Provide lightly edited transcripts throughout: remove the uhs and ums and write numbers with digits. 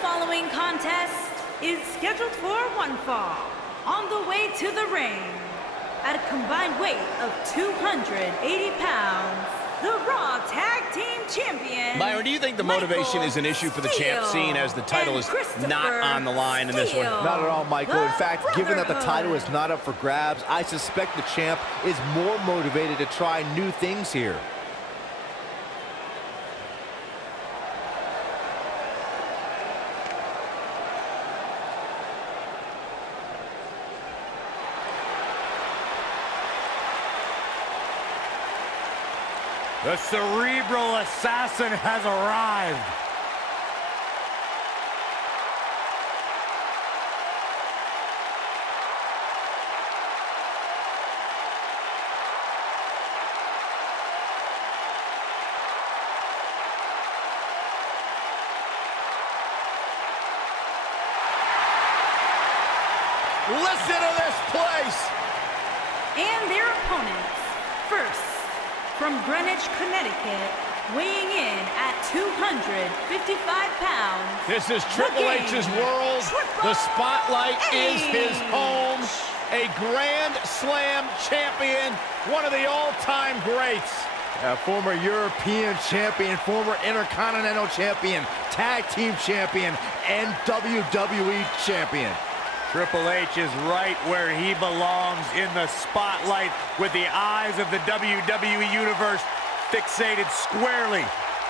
following contest is scheduled for one fall. On the way to the ring, at a combined weight of 280 pounds, the Raw Tag Team Champion. Byron, do you think the motivation is an issue for the champ, seeing as the title is not on the line in this one? Not at all, Michael. In fact, given that the title is not up for grabs, I suspect the champ is more motivated to try new things here. The cerebral assassin has arrived. Listen to this place! And their opponents, first, from Greenwich, Connecticut, weighing in at 255 pounds. This is Triple H's world. The spotlight is his home. A Grand Slam champion, one of the all-time greats. Former European champion, former Intercontinental champion, Tag Team champion, and WWE champion. Triple H is right where he belongs, in the spotlight, with the eyes of the WWE Universe fixated squarely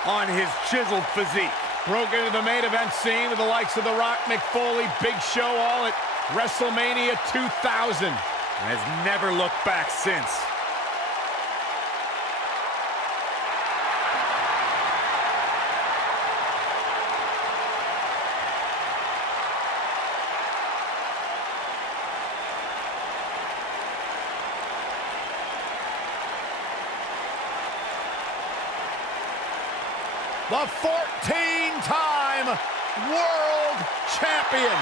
on his chiseled physique. Broke into the main event scene with the likes of The Rock, Mick Foley, Big Show, all at WrestleMania 2000. And has never looked back since. The 14-time world champion.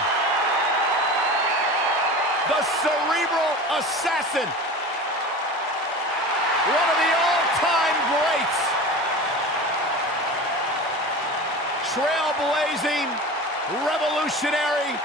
The cerebral assassin. One of the all-time greats. Trailblazing, revolutionary.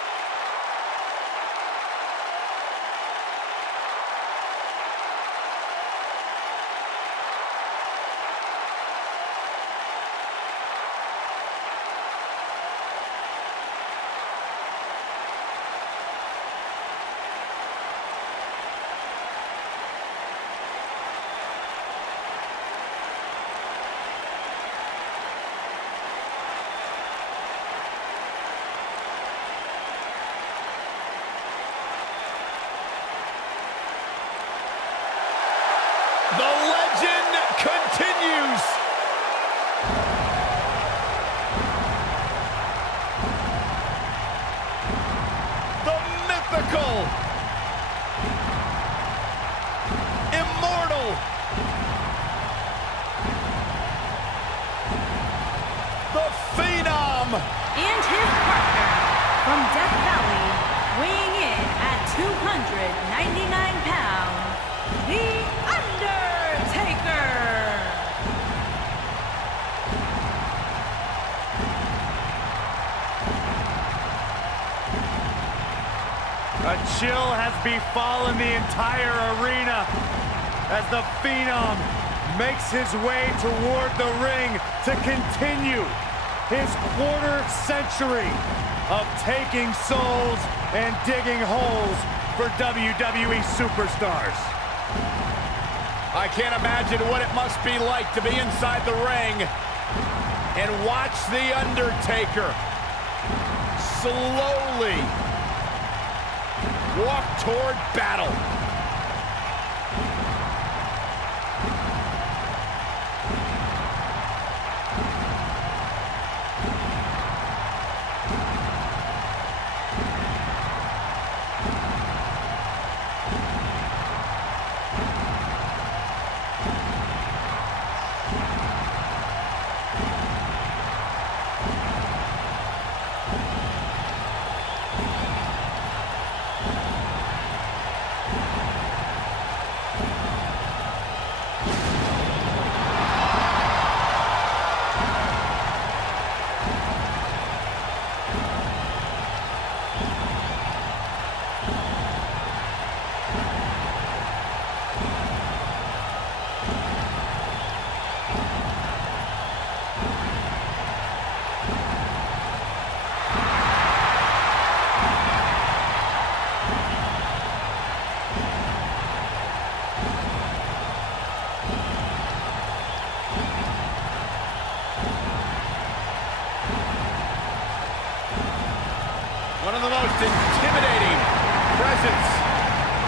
The legend continues. The mythical, immortal, the phenom. And his partner, from Death Valley, weighing in at 299 pounds, the Undertaker. A chill has befallen the entire arena as the Phenom makes his way toward the ring to continue his quarter century of taking souls and digging holes for WWE superstars. I can't imagine what it must be like to be inside the ring and watch The Undertaker slowly walk toward battle. intimidating presence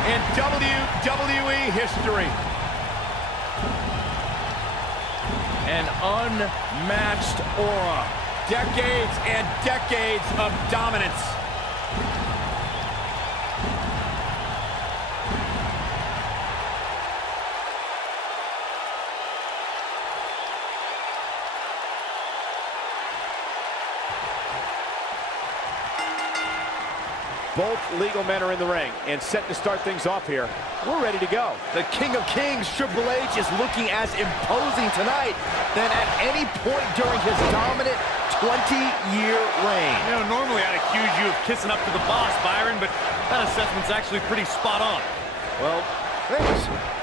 in WWE history. An unmatched aura. Decades and decades of dominance. Both legal men are in the ring and set to start things off here. We're ready to go. The King of Kings, Triple H, is looking as imposing tonight than at any point during his dominant 20-year reign. You know, normally I'd accuse you of kissing up to the boss, Byron, but that assessment's actually pretty spot on. Well, thanks.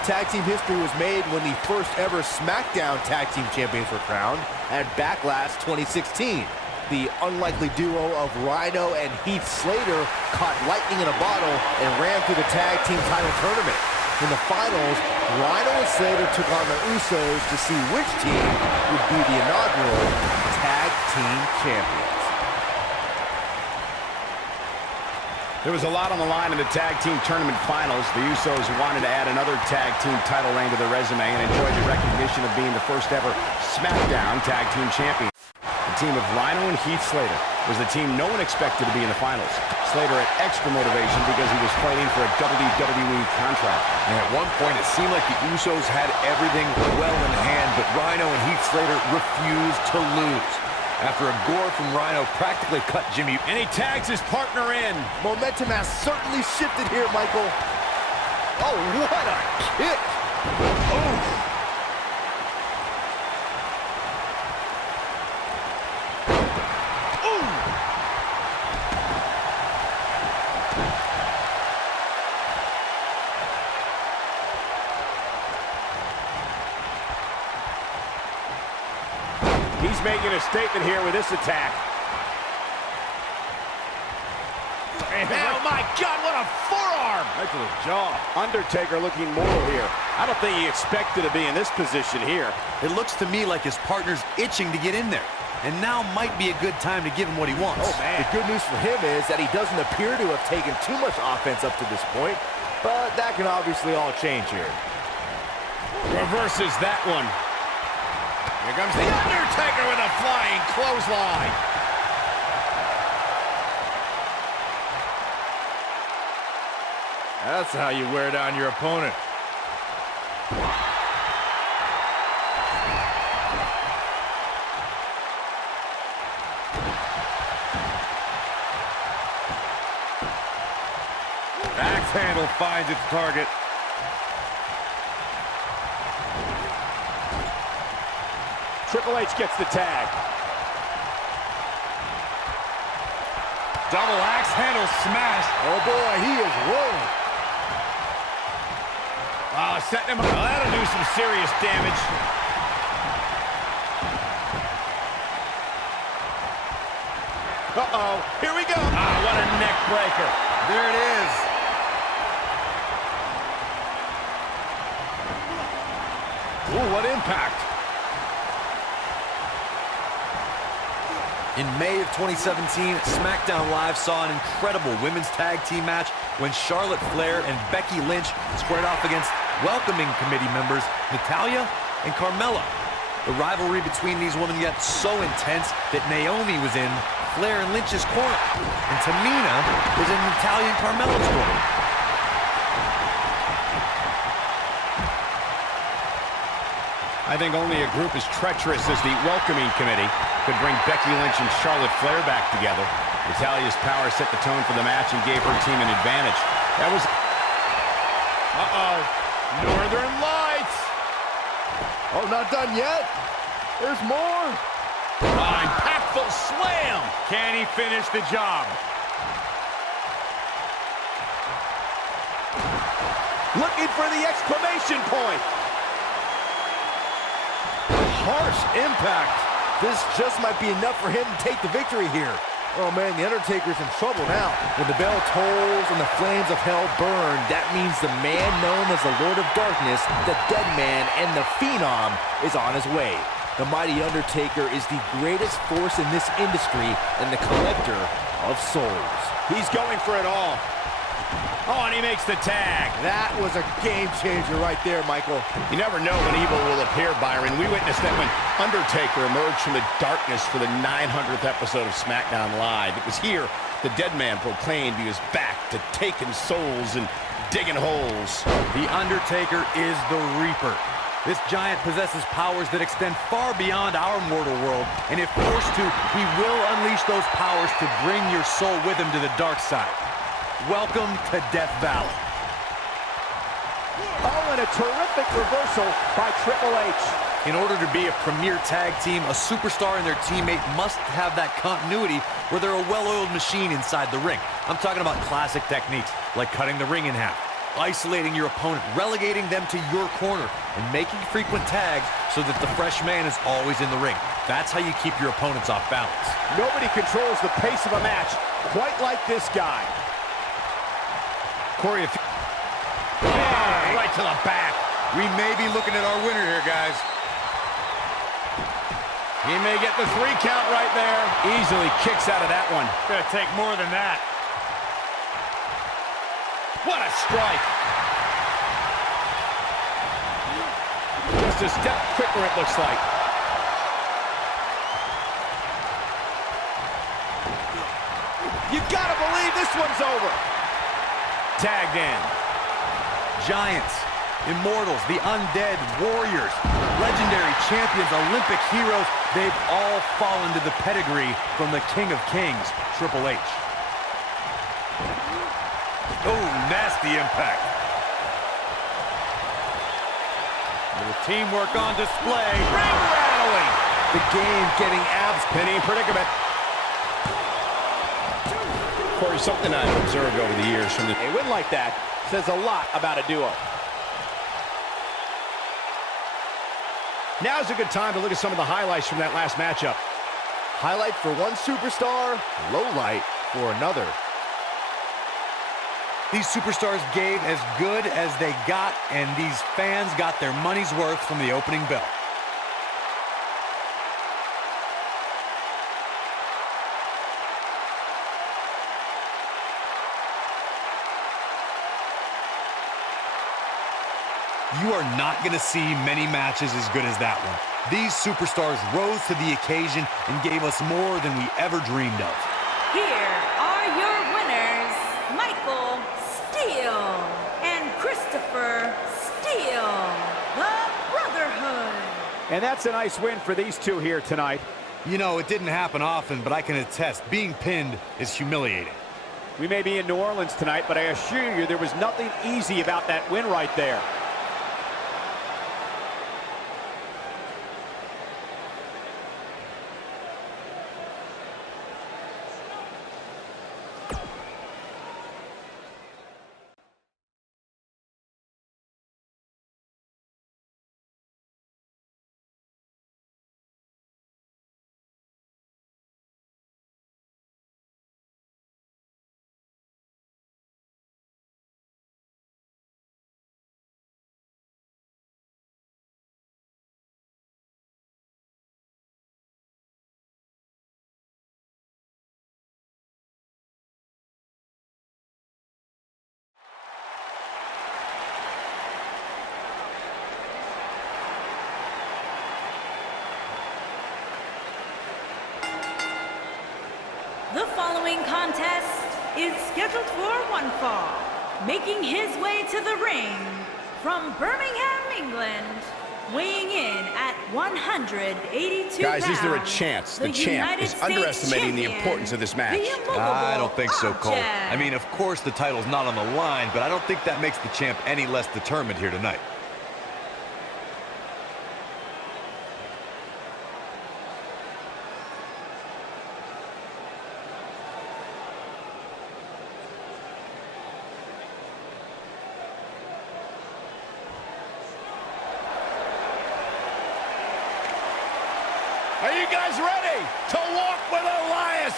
Tag team history was made when the first ever SmackDown Tag Team Champions were crowned at Backlash 2016. The unlikely duo of Rhino and Heath Slater caught lightning in a bottle and ran through the tag team title tournament. In the finals, Rhino and Slater took on the Usos to see which team would be the inaugural Tag Team Champions. There was a lot on the line in the tag team tournament finals. The Usos wanted to add another tag team title reign to their resume and enjoyed the recognition of being the first ever SmackDown Tag Team Champion. The team of Rhino and Heath Slater was the team no one expected to be in the finals. Slater had extra motivation because he was fighting for a WWE contract. And at one point, it seemed like the Usos had everything well in hand, but Rhino and Heath Slater refused to lose. After a gore from Rhino practically cut Jimmy. And he tags his partner in. Momentum has certainly shifted here, Michael. Oh, what a kick! Oh. He's making a statement here with this attack. Oh my God, what a forearm! Right to the jaw. Undertaker looking mortal here. I don't think he expected to be in this position here. It looks to me like his partner's itching to get in there. And now might be a good time to give him what he wants. Oh, man. The good news for him is that he doesn't appear to have taken too much offense up to this point, but that can obviously all change here. Reverses that one. Here comes The Undertaker with a flying clothesline. That's how you wear down your opponent. Axe handle finds its target. Triple H gets the tag. Double axe handle smash. Oh boy, he is rolling. Oh, setting him up. Well, that'll do some serious damage. Uh-oh, here we go. Ah, what a neck breaker. There it is. Ooh, what impact. In May of 2017, SmackDown Live saw an incredible women's tag team match when Charlotte Flair and Becky Lynch squared off against welcoming committee members Natalya and Carmella. The rivalry between these women got so intense that Naomi was in Flair and Lynch's corner, and Tamina was in Natalya and Carmella's corner. I think only a group as treacherous as the welcoming committee could bring Becky Lynch and Charlotte Flair back together. Natalya's power set the tone for the match and gave her team an advantage. That was... Uh-oh. Northern Lights. Oh, not done yet. There's more. Impactful slam. Can he finish the job? looking for the exclamation point. Harsh impact. This just might be enough for him to take the victory here. Oh man, the Undertaker's in trouble now. When the bell tolls and the flames of hell burn, that means the man known as the Lord of Darkness, the Dead Man, and the Phenom is on his way. The mighty Undertaker is the greatest force in this industry and the collector of souls. He's going for it all. Oh, and he makes the tag. That was a game changer right there, Michael. You never know when evil will appear, Byron. We witnessed that when Undertaker emerged from the darkness for the 900th episode of SmackDown Live. It was here the Dead Man proclaimed he was back to taking souls and digging holes. The Undertaker is the Reaper. This giant possesses powers that extend far beyond our mortal world, and if forced to, he will unleash those powers to bring your soul with him to the dark side. Welcome to Death Valley. Oh, and a terrific reversal by Triple H. In order to be a premier tag team, a superstar and their teammate must have that continuity where they're a well-oiled machine inside the ring. I'm talking about classic techniques like cutting the ring in half, isolating your opponent, relegating them to your corner, and making frequent tags so that the fresh man is always in the ring. That's how you keep your opponents off balance. Nobody controls the pace of a match quite like this guy. Corey, if right to the back. We may be looking at our winner here, guys. He may get the 3 count right there. Easily kicks out of that one. Gonna take more than that. What a strike. Just a step quicker, it looks like. You gotta believe this one's over. Tagged in. Giants, immortals, the undead, warriors, legendary champions, Olympic heroes, they've all fallen to the pedigree from the King of Kings, Triple H. Oh, nasty impact. Little teamwork on display. Ring rattling. The game getting abs. Penny predicament. Corey, something I've observed over the years from the... A win like that says a lot about a duo. Now's a good time to look at some of the highlights from that last matchup. Highlight for one superstar, low light for another. These superstars gave as good as they got, and these fans got their money's worth from the opening bell. You are not going to see many matches as good as that one. These superstars rose to the occasion and gave us more than we ever dreamed of. Here are your winners, Michael Steele and Christopher Steele, the Brotherhood. And that's a nice win for these two here tonight. You know, it didn't happen often, but I can attest, being pinned is humiliating. We may be in New Orleans tonight, but I assure you there was nothing easy about that win right there. The following contest is scheduled for one fall. Making his way to the ring from Birmingham, England, weighing in at 182 Guys, pounds. is there a chance the champ is underestimating the importance of this match? I don't think so, Cole. Object. I mean, of course the title's not on the line, but I don't think that makes the champ any less determined here tonight. Are you guys ready to walk with Elias?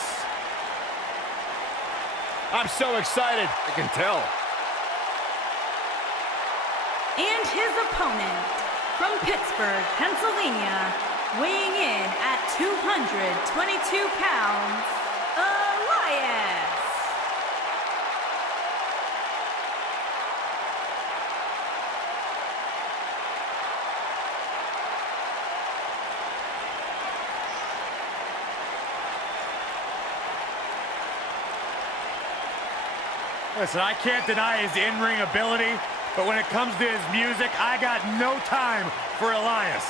I'm so excited. I can tell. And his opponent, from Pittsburgh, Pennsylvania, weighing in at 222 pounds, Elias. Listen, I can't deny his in-ring ability, but when it comes to his music, I got no time for Elias.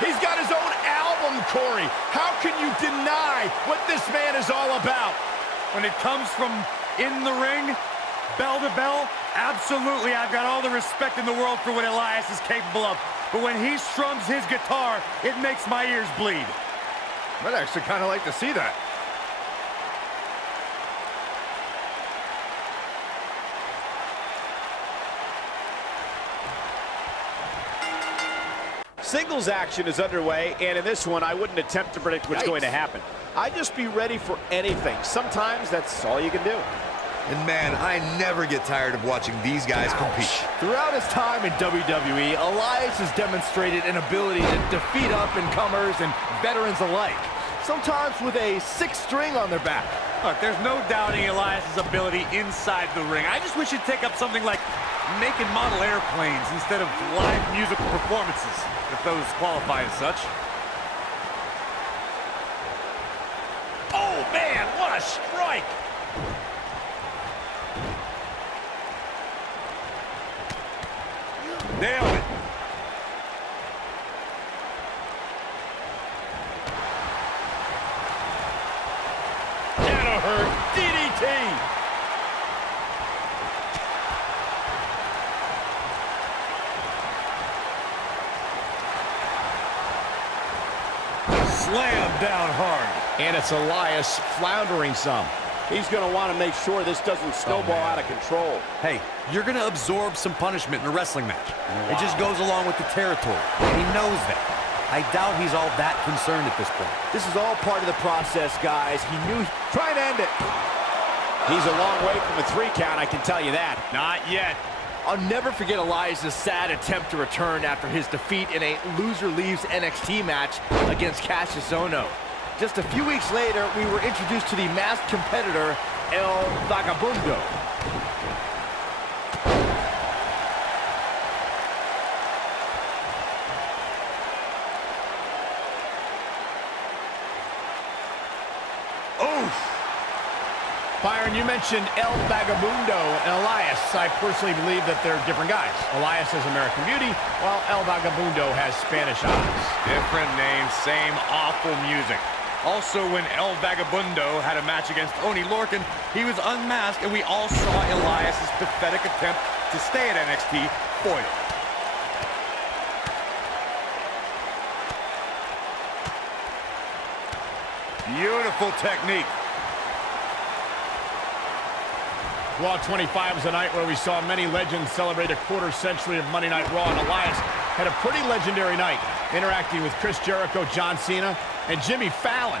He's got his own album, Corey. How can you deny what this man is all about? When it comes from in the ring, bell to bell, absolutely, I've got all the respect in the world for what Elias is capable of. But when he strums his guitar, it makes my ears bleed. I'd actually kind of like to see that. Singles action is underway, and in this one, I wouldn't attempt to predict what's going to happen. I'd just be ready for anything. Sometimes that's all you can do. And man, I never get tired of watching these guys compete. Throughout his time in WWE, Elias has demonstrated an ability to defeat up-and-comers and veterans alike, sometimes with a sixth string on their back. Look, there's no doubting Elias's ability inside the ring. I just wish he'd take up something like making model airplanes instead of live musical performances, if those qualify as such. Oh, man, what a strike! Nailed it. That'll hurt. DDT! Slam down hard. And it's Elias floundering some. He's going to want to make sure this doesn't snowball out of control. Hey, you're going to absorb some punishment in a wrestling match. It just goes along with the territory. He knows that. I doubt he's all that concerned at this point. This is all part of the process, guys. He knew trying to end it. He's a long way from a 3 count, I can tell you that. Not yet. I'll never forget Elias' sad attempt to return after his defeat in a loser leaves NXT match against Cassius Ohno. Just a few weeks later, we were introduced to the masked competitor, El Vagabundo. Byron, you mentioned El Vagabundo and Elias. I personally believe that they're different guys. Elias has American Beauty, while El Vagabundo has Spanish eyes. Different names, same awful music. Also, when El Vagabundo had a match against Oney Lorcan, he was unmasked, and we all saw Elias' pathetic attempt to stay at NXT foiled. Beautiful technique. Raw 25 was a night where we saw many legends celebrate a quarter century of Monday Night Raw, and Elias had a pretty legendary night, interacting with Chris Jericho, John Cena, and Jimmy Fallon.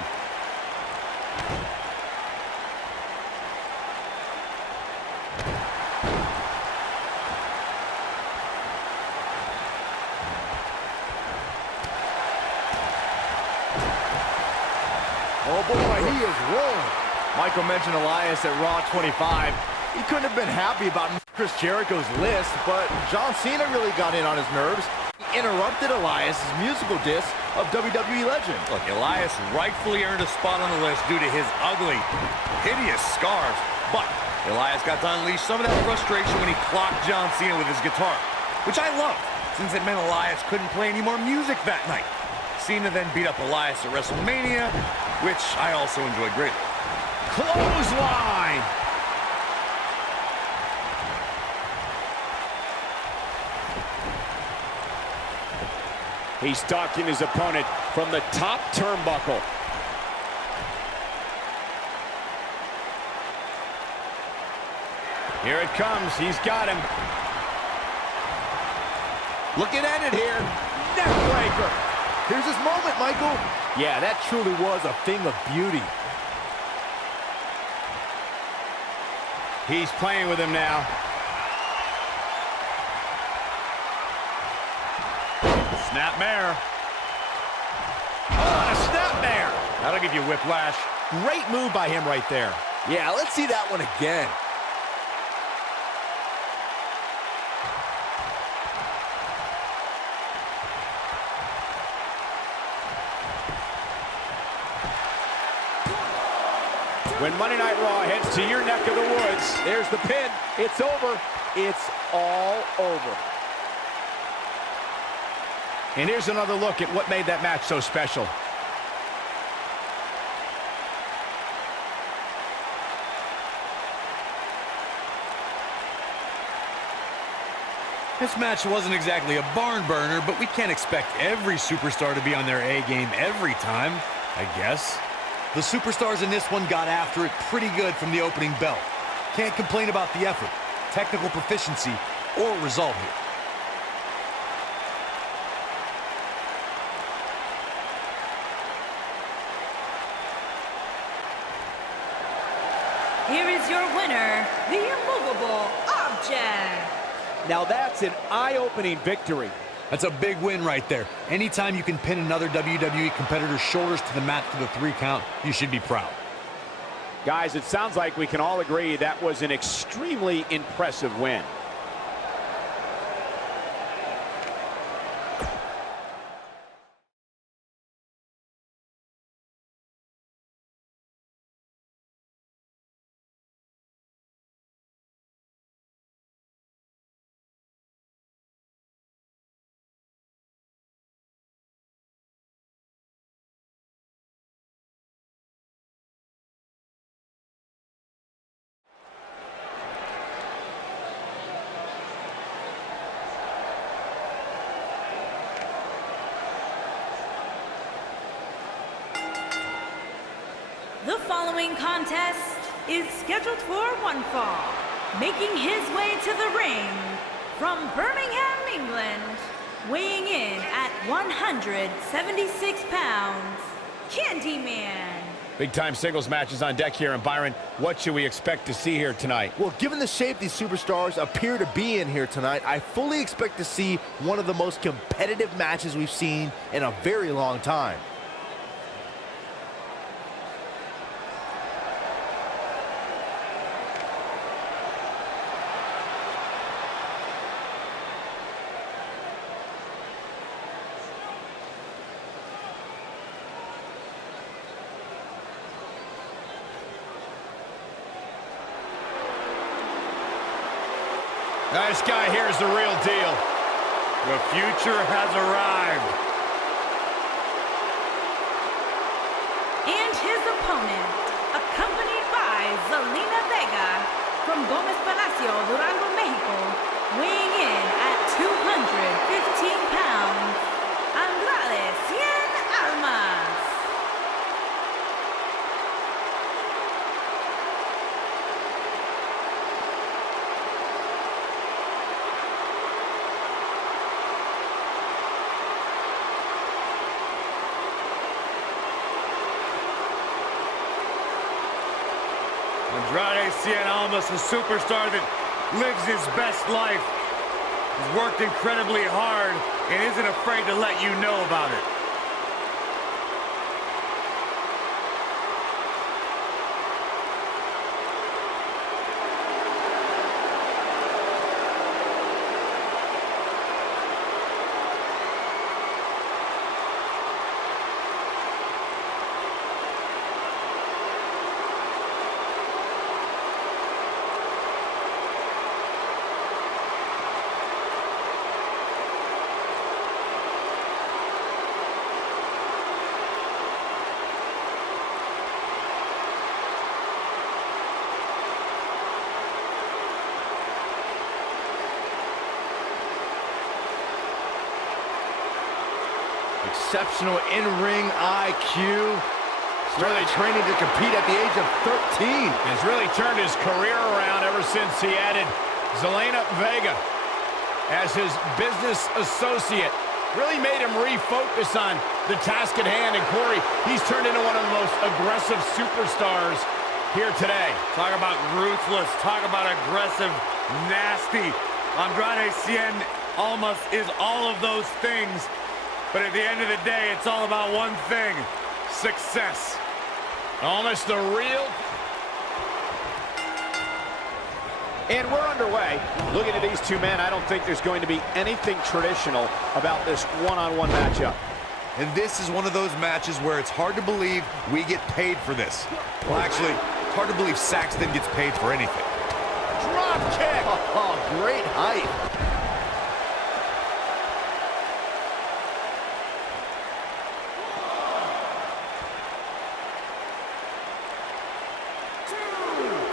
Oh boy, he is rolling. Michael mentioned Elias at Raw 25. He couldn't have been happy about Chris Jericho's list, but John Cena really got in on his nerves. He interrupted Elias' musical diss of WWE legend. Look, Elias rightfully earned a spot on the list due to his ugly, hideous scars. But Elias got to unleash some of that frustration when he clocked John Cena with his guitar, which I loved, since it meant Elias couldn't play any more music that night. Cena then beat up Elias at WrestleMania, which I also enjoyed greatly. Clothesline! He's stalking his opponent from the top turnbuckle. Here it comes. He's got him. Looking at it here. Neck breaker. Here's his moment, Michael. Yeah, that truly was a thing of beauty. He's playing with him now. Snapmare. Oh, a snapmare. That'll give you whiplash. Great move by him right there. Yeah, let's see that one again. When Monday Night Raw heads to your neck of the woods, there's the pin. It's over. It's all over. And here's another look at what made that match so special. This match wasn't exactly a barn burner, but we can't expect every superstar to be on their A game every time, I guess. The superstars in this one got after it pretty good from the opening bell. Can't complain about the effort, technical proficiency, or result here. Here is your winner, the immovable Object. Now that's an eye-opening victory. That's a big win right there. Anytime you can pin another WWE competitor's shoulders to the mat for the 3 count, you should be proud. Guys, it sounds like we can all agree that was an extremely impressive win. The following contest is scheduled for one fall. Making his way to the ring from Birmingham, England, weighing in at 176 pounds, Candyman. Big-time singles matches on deck here. And Byron, what should we expect to see here tonight? Well, given the shape these superstars appear to be in here tonight, I fully expect to see one of the most competitive matches we've seen in a very long time. This guy here is the real deal. The future has arrived. And his opponent, accompanied by Zelina Vega from Gomez Palacio, Durango, Mexico, weighing in at 215 pounds, Andrade Cien Almas. Andrade Cien Almas, a superstar that lives his best life. He's worked incredibly hard and isn't afraid to let you know about it. Exceptional in-ring IQ, Really training to compete at the age of 13. Has really turned his career around ever since he added Zelina Vega as his business associate. Really made him refocus on the task at hand. And Corey, he's turned into one of the most aggressive superstars here today. Talk about ruthless, talk about aggressive, nasty. Andrade Cien Almas is all of those things, but at the end of the day, it's all about one thing: success. Almost the real. And we're underway. Looking at these two men, I don't think there's going to be anything traditional about this one-on-one matchup. And this is one of those matches where it's hard to believe we get paid for this. Well, actually, it's hard to believe Saxton gets paid for anything. Drop kick! Oh, great height.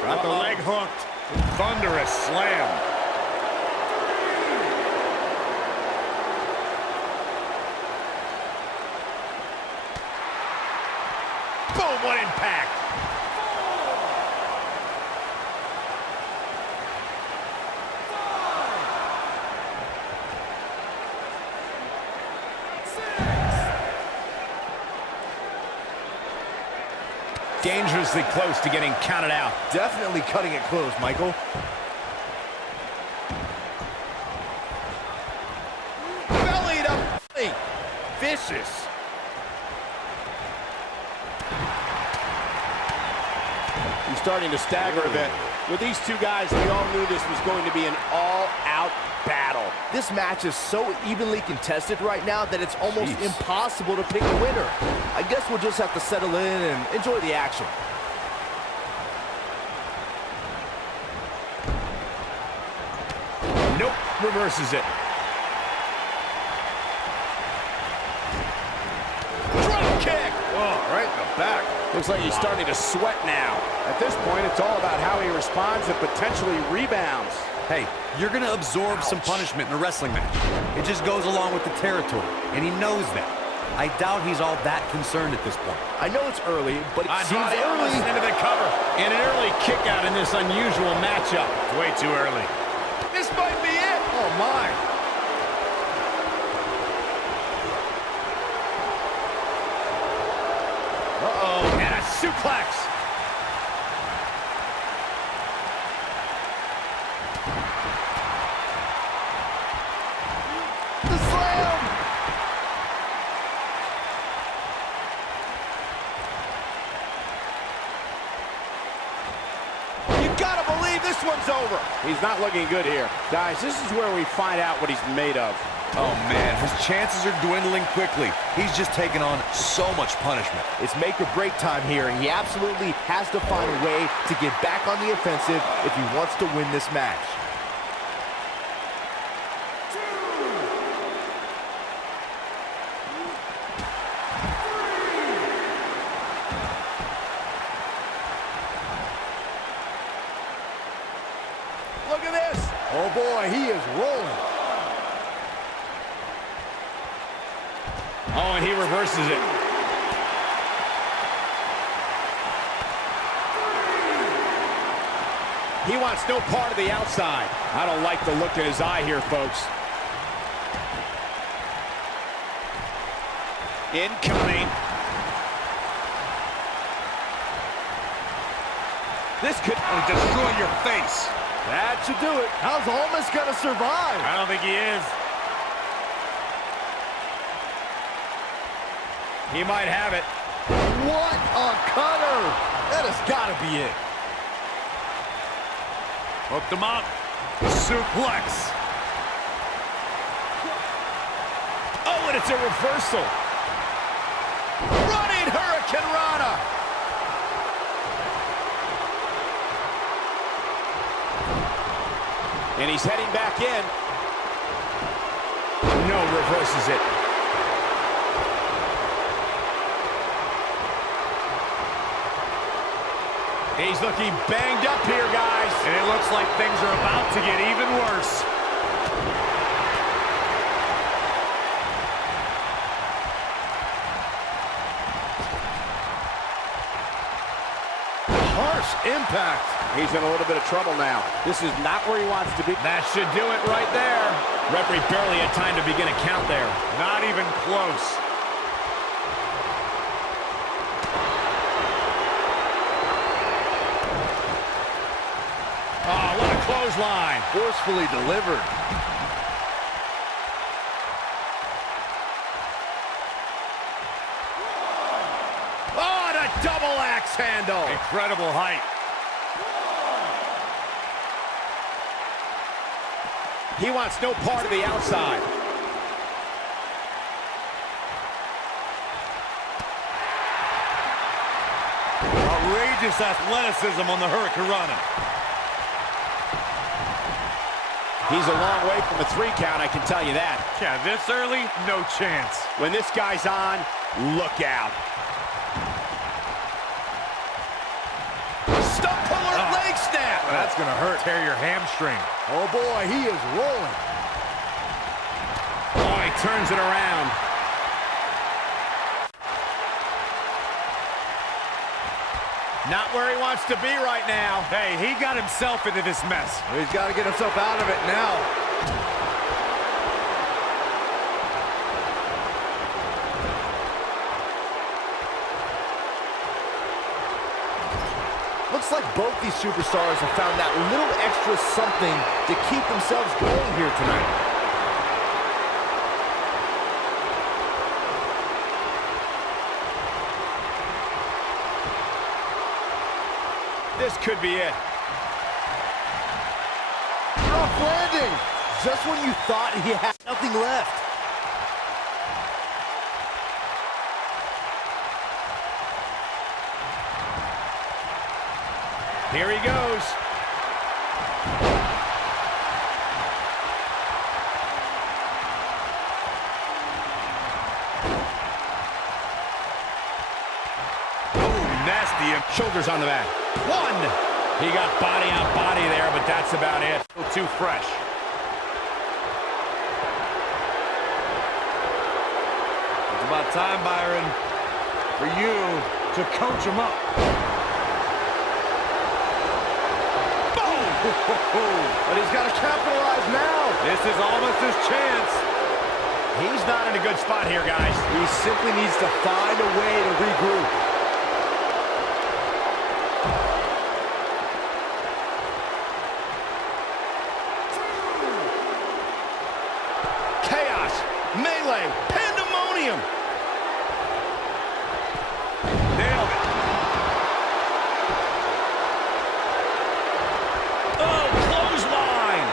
Got the leg hooked. Thunderous slam. Boom, what impact. Dangerously close to getting counted out. Definitely cutting it close, Michael. Belly to belly. Vicious. He's starting to stagger a bit. With these two guys, we all knew this was going to be an all-out battle. This match is so evenly contested right now that it's almost impossible to pick a winner. I guess we'll just have to settle in and enjoy the action. Nope, reverses it. Drop kick! Oh, right in the back. Looks like he's starting to sweat now. At this point, it's all about how he responds and potentially rebounds. Hey, you're gonna absorb some punishment in a wrestling match. It just goes along with the territory, and he knows that. I doubt he's all that concerned at this point. I know it's early, but it seems Andrade almost early. into the cover. And an early kick out in this unusual matchup. Way too early. This might be it. Oh, my. Uh-oh, and a suplex. The slam! You gotta believe this one's over. He's not looking good here. Guys, this is where we find out what he's made of. Oh, man, his chances are dwindling quickly. He's just taken on so much punishment. It's make or break time here, and he absolutely has to find a way to get back on the offensive if he wants to win this match. Look at this. Oh boy, he is rolling. Oh, and he reverses it. He wants no part of the outside. I don't like the look in his eye here, folks. Incoming. This could Destroy your face. That should do it. How's Almas gonna survive? I don't think he is. He might have it. What a cutter! That has got to be it. Hooked him up. Suplex. Oh, and it's a reversal. running Hurricane Rana. And he's heading back in. No, reverses it. He's looking banged up here, guys. And it looks like things are about to get even worse. Harsh impact. He's in a little bit of trouble now. This is not where he wants to be. That should do it right there. Referee barely had time to begin a count there. Not even close. Oh, what a clothesline. Forcefully delivered. Oh, and a double axe handle. Incredible height. He wants no part of the outside. Outrageous athleticism on the Hurricanrana. He's a long way from a 3 count, I can tell you that. Yeah, this early, no chance. When this guy's on, look out. Stump puller leg snap. That's going to hurt. Tear your hamstring. Oh, boy, he is rolling. Oh, he turns it around. Not where he wants to be right now. Hey, he got himself into this mess. He's got to get himself out of it now. Looks like both these superstars have found that little extra something to keep themselves going here tonight. This could be it. Rough landing. Just when you thought he had nothing left. Here he goes. Nasty. Shoulders on the back. One. He got body on body there, but that's about it. Too fresh. It's about time, Byron, for you to coach him up. Boom! But he's got to capitalize now. This is almost his chance. He's not in a good spot here, guys. He simply needs to find a way to regroup. Chaos, melee, pandemonium. Nailed it. Oh, clothesline.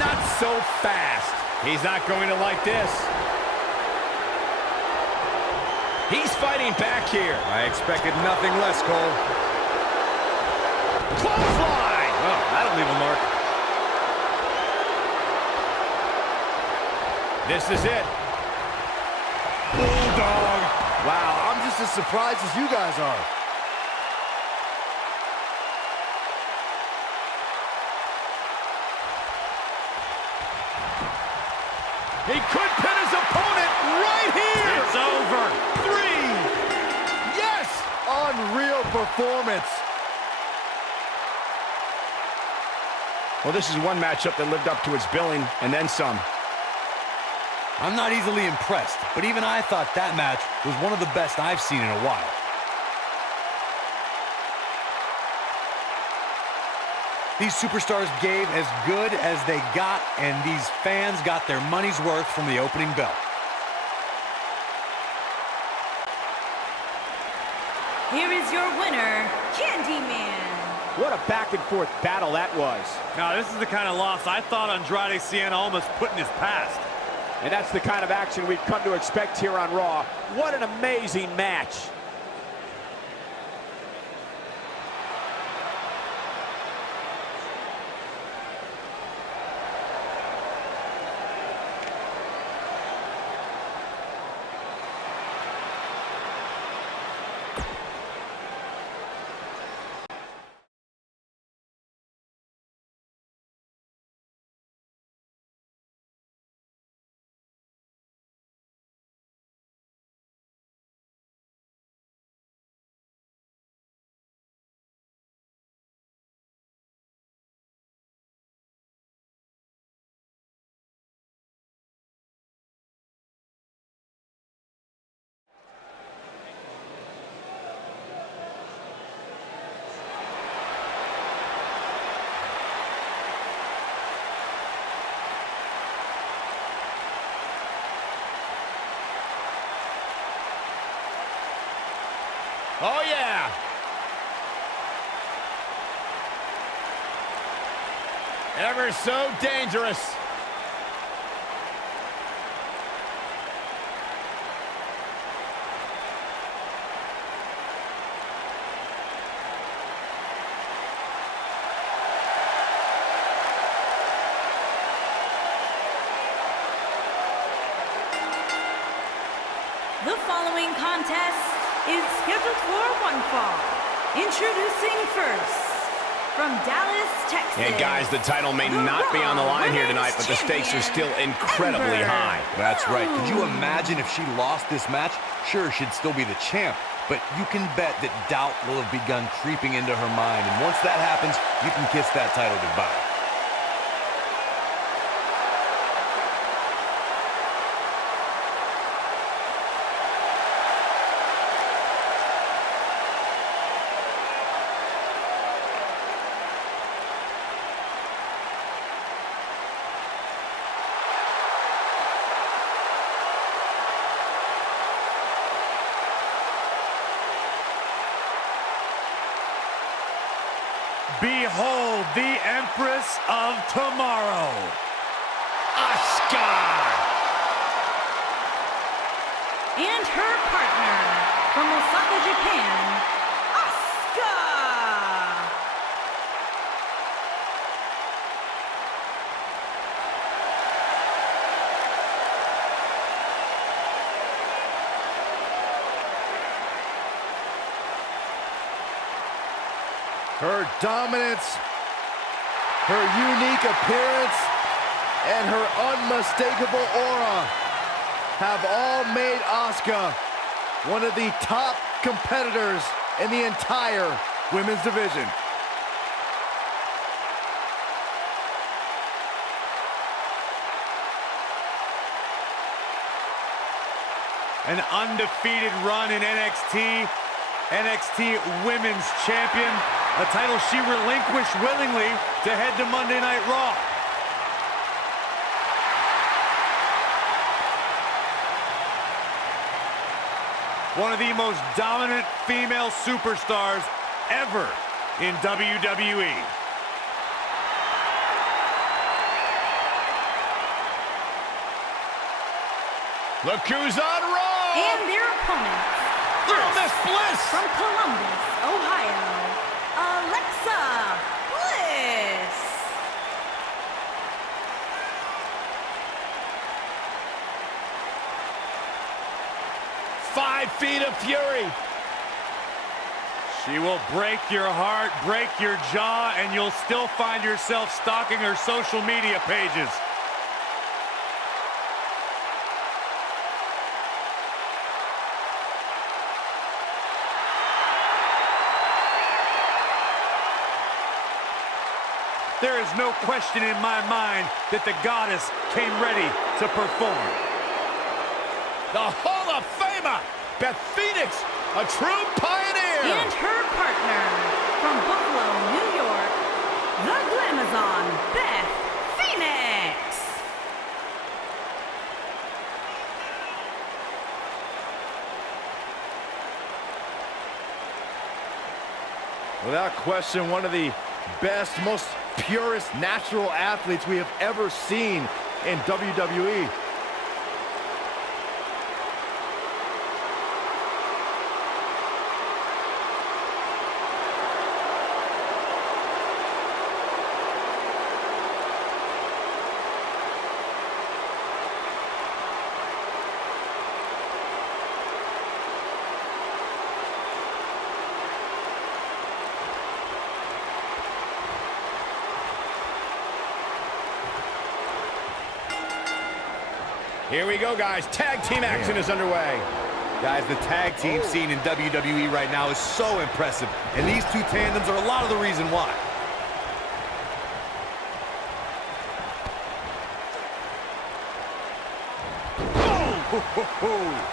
Not so fast. He's not going to like this. He's fighting back here. I expected nothing less, Cole. Clothesline. Oh, that'll leave a mark. This is it. Bulldog. Wow, I'm just as surprised as you guys are. He could pin his opponent right here. It's over. 3. Yes. Unreal performance. Well, this is one matchup that lived up to its billing and then some. I'm not easily impressed, but even I thought that match was one of the best I've seen in a while. These superstars gave as good as they got, and these fans got their money's worth from the opening bell. Here is your winner, Candyman. What a back-and-forth battle that was. Now, this is the kind of loss I thought Andrade Cien almost put in his past. And that's the kind of action we've come to expect here on Raw. What an amazing match. Oh, yeah. Ever so dangerous. The following contest is scheduled for one fall. Introducing first, from Dallas, Texas. And guys, the title may not be on the line here tonight, but the stakes are still incredibly high. That's right. Could you imagine if she lost this match? Sure, she'd still be the champ, but you can bet that doubt will have begun creeping into her mind. And once that happens, you can kiss that title goodbye. Behold the Empress of Tomorrow. Asuka! And her partner, from Osaka, Japan, Asuka! Her dominance, her unique appearance, and her unmistakable aura have all made Asuka one of the top competitors in the entire women's division. An undefeated run in NXT, NXT Women's Champion, a title she relinquished willingly to head to Monday Night Raw. One of the most dominant female superstars ever in WWE. Look who's on Raw! And their opponents, Through this bliss! from Columbus, Ohio, Alexa Bliss. "5 feet of fury." She will break your heart, break your jaw, and you'll still find yourself stalking her social media pages. There is no question in my mind that the goddess came ready to perform. The Hall of Famer, Beth Phoenix, a true pioneer. And her partner, from Buffalo, New York, the Glamazon, Beth Phoenix. Without question, one of the best, most purest natural athletes we have ever seen in WWE. Here we go, guys. Tag team action is underway. Guys, the tag team scene in WWE right now is so impressive, and these two tandems are a lot of the reason why. Oh!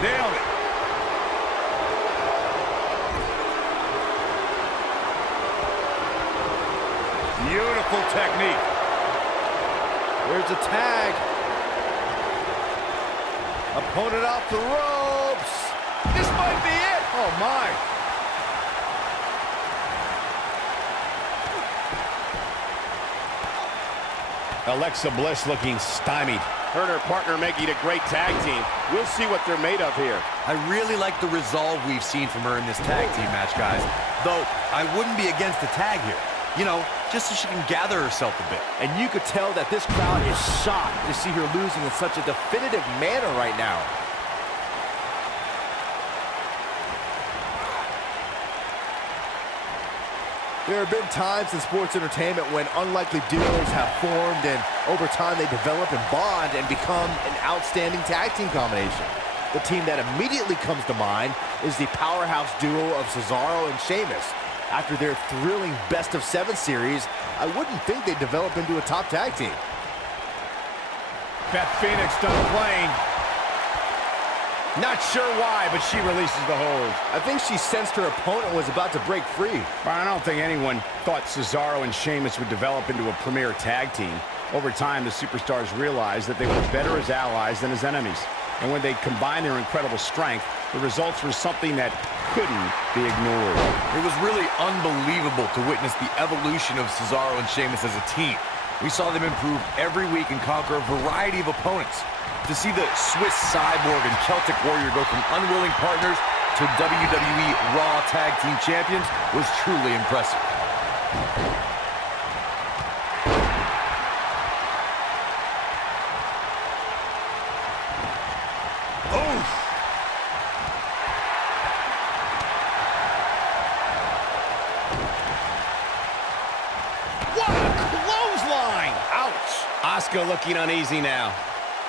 Nailed it. technique. There's a tag. Opponent off the ropes. This might be it. Oh, my. Alexa Bliss looking stymied. Her and her partner making a great tag team. We'll see what they're made of here. I really like the resolve we've seen from her in this tag team match, guys. Though, I wouldn't be against the tag here. You know, just so she can gather herself a bit. And you could tell that this crowd is shocked to see her losing in such a definitive manner right now. There have been times in sports entertainment when unlikely duos have formed, and over time they develop and bond and become an outstanding tag team combination. The team that immediately comes to mind is the powerhouse duo of Cesaro and Sheamus. After their thrilling best-of-7 series, I wouldn't think they'd develop into a top tag team. Beth Phoenix done playing. Not sure why, but she releases the hold. I think she sensed her opponent was about to break free. I don't think anyone thought Cesaro and Sheamus would develop into a premier tag team. Over time, the superstars realized that they were better as allies than as enemies. And when they combined their incredible strength, the results were something that couldn't be ignored. It was really unbelievable to witness the evolution of Cesaro and Sheamus as a team. We saw them improve every week and conquer a variety of opponents. To see the Swiss Cyborg and Celtic Warrior go from unwilling partners to WWE Raw Tag Team Champions was truly impressive. What a clothesline! Ouch! Asuka looking uneasy now.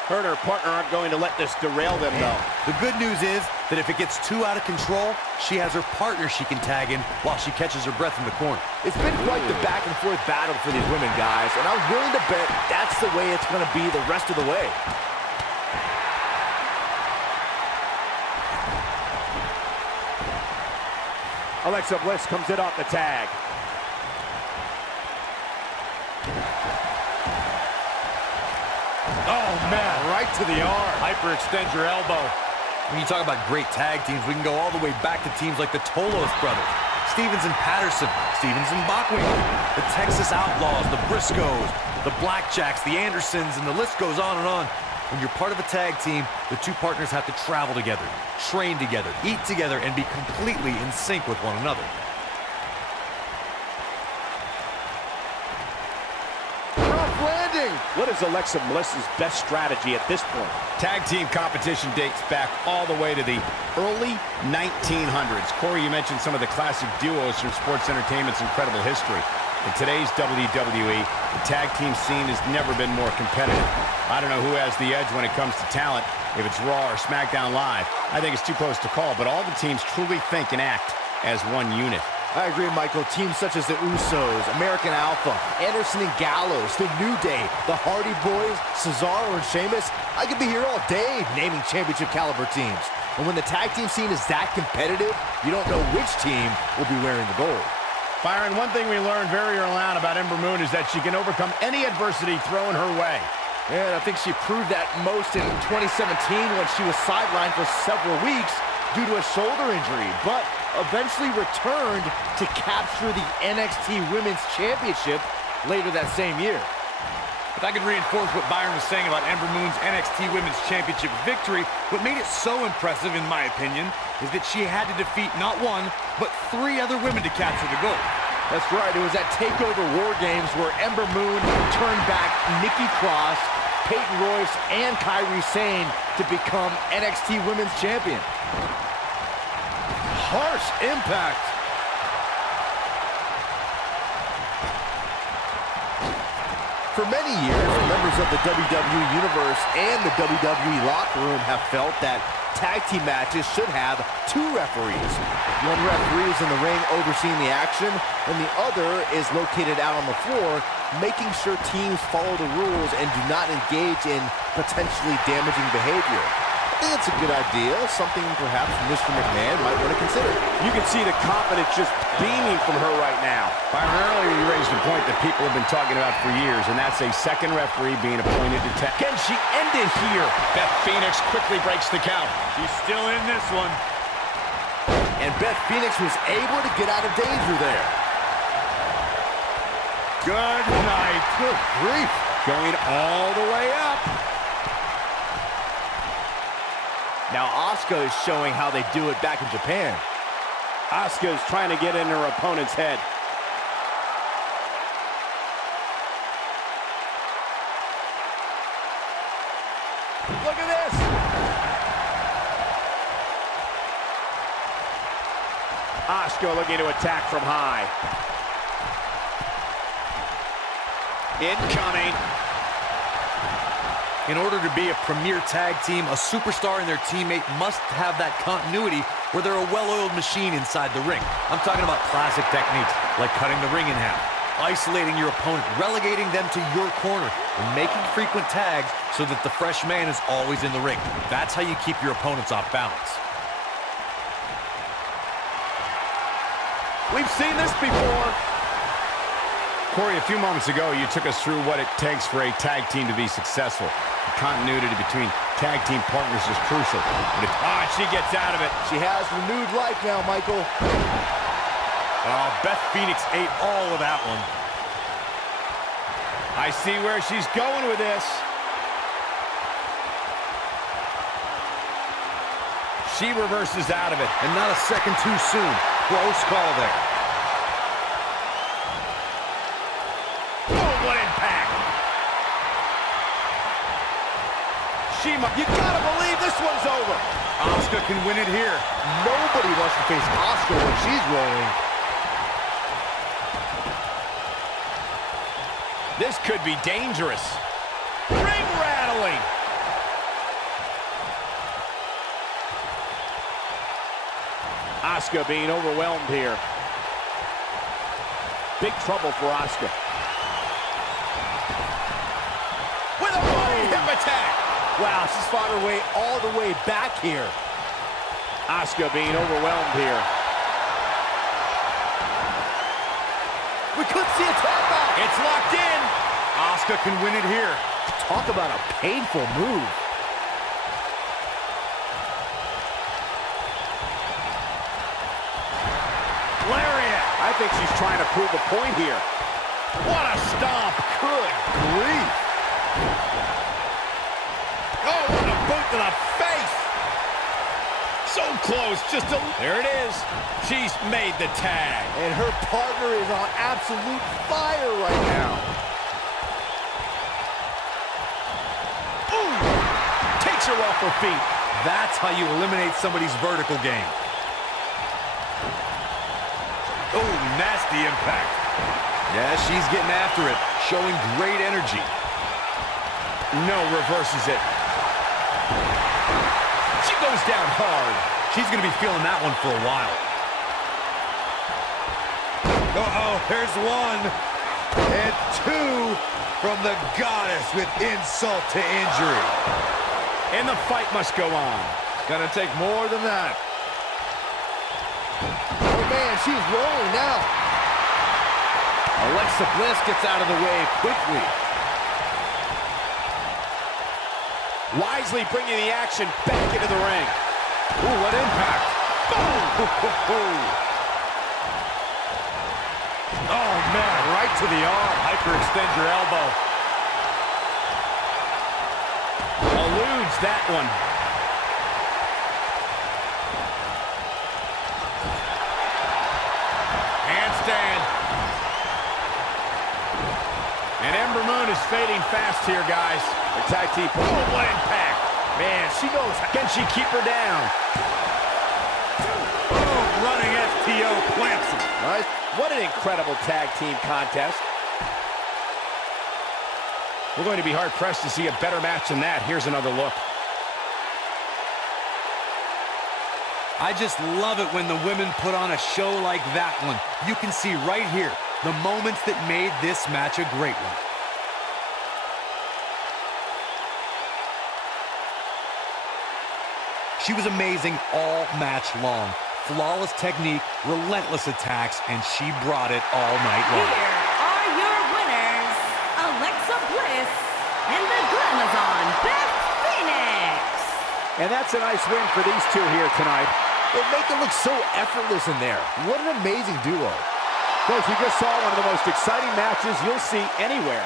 Her and her partner aren't going to let this derail them, though. The good news is that if it gets too out of control, she has her partner she can tag in while she catches her breath in the corner. It's been quite the back-and-forth battle for these women, guys, and I'm willing to bet that's the way it's going to be the rest of the way. Alexa Bliss comes in off the tag. Oh, man, right to the arm. Hyperextend your elbow. When you talk about great tag teams, we can go all the way back to teams like the Tolos brothers, Stevens and Patterson, Stevens and Bachwing, the Texas Outlaws, the Briscoes, the Blackjacks, the Andersons, and the list goes on and on. When you're part of a tag team, the two partners have to travel together, train together, eat together, and be completely in sync with one another. What is Alexa Bliss's best strategy at this point? Tag team competition dates back all the way to the early 1900s. Corey, you mentioned some of the classic duos from sports entertainment's incredible history. In today's WWE, the tag team scene has never been more competitive. I don't know who has the edge when it comes to talent, if it's Raw or SmackDown Live. I think it's too close to call, but all the teams truly think and act as one unit. I agree, Michael. Teams such as the Usos, American Alpha, Anderson and Gallows, The New Day, the Hardy Boys, Cesaro and Sheamus. I could be here all day naming championship caliber teams. And when the tag team scene is that competitive, you don't know which team will be wearing the gold. Byron, one thing we learned very early on about Ember Moon is that she can overcome any adversity thrown her way. And I think she proved that most in 2017 when she was sidelined for several weeks due to a shoulder injury, but eventually returned to capture the NXT Women's Championship later that same year. If I could reinforce what Byron was saying about Ember Moon's NXT Women's Championship victory, what made it so impressive, in my opinion, is that she had to defeat not one, but 3 other women to capture the gold. That's right. It was at TakeOver War Games where Ember Moon turned back Nikki Cross, Peyton Royce, and Kairi Sane to become NXT Women's Champion. Harsh impact. For many years, members of the WWE Universe and the WWE locker room have felt that tag team matches should have 2 referees. One referee is in the ring overseeing the action, and the other is located out on the floor, making sure teams follow the rules and do not engage in potentially damaging behavior. think it's a good idea, something perhaps Mr. McMahon might want to consider. You can see the confidence just beaming from her right now. Byron, earlier you raised a point that people have been talking about for years, and that's a second referee being appointed to tag. Can she end it here? Beth Phoenix quickly breaks the count. She's still in this one. And Beth Phoenix was able to get out of danger there. Good night. Good grief. Going all the way up. Now Asuka is showing how they do it back in Japan. Asuka's trying to get in her opponent's head. Look at this. Asuka looking to attack from high. Incoming. In order to be a premier tag team, a superstar and their teammate must have that continuity where they're a well-oiled machine inside the ring. I'm talking about classic techniques, like cutting the ring in half, isolating your opponent, relegating them to your corner, and making frequent tags so that the fresh man is always in the ring. That's how you keep your opponents off balance. We've seen this before. Corey, a few moments ago, you took us through what it takes for a tag team to be successful. The continuity between tag team partners is crucial. But she gets out of it. She has renewed life now, Michael. Oh, Beth Phoenix ate all of that one. I see where she's going with this. She reverses out of it. And not a second too soon. Close call there. What impact! You gotta believe this one's over. Asuka can win it here. Nobody wants to face Asuka when she's rolling. This could be dangerous. Ring rattling. Asuka being overwhelmed here. Big trouble for Asuka. With a running hip attack. Wow, she's fought her way all the way back here. Asuka being overwhelmed here. We could see a tap out. It's locked in. Asuka can win it here. Talk about a painful move. Lariat. I think she's trying to prove a point here. What a stomp. Good grief. Oh, what a boot to the face. So close, there it is. She's made the tag. And her partner is on absolute fire right now. Ooh, takes her off her feet. That's how you eliminate somebody's vertical game. Oh, nasty impact. Yeah, she's getting after it, showing great energy. No, reverses it. She goes down hard. She's going to be feeling that one for a while. Uh-oh, here's one. And two from the goddess with insult to injury. And the fight must go on. Gonna take more than that. Oh, man, she's rolling now. Alexa Bliss gets out of the way quickly. Wisely bringing the action back into the ring. Ooh, what impact. Boom! Oh, man, right to the arm. Hyperextend your elbow. Eludes that one. Handstand. And Ember Moon is fading fast here, guys. The tag team. Oh, what impact. Man, she knows. Can she keep her down? Oh, running FTO plants him. Nice. What an incredible tag team contest. We're going to be hard-pressed to see a better match than that. Here's another look. I just love it when the women put on a show like that one. You can see right here the moments that made this match a great one. She was amazing all match long. Flawless technique, relentless attacks, and she brought it all night long. Here are your winners, Alexa Bliss and the Glamazon Beth Phoenix. And that's a nice win for these two here tonight. They make it look so effortless in there. What an amazing duo. Folks, we just saw one of the most exciting matches you'll see anywhere.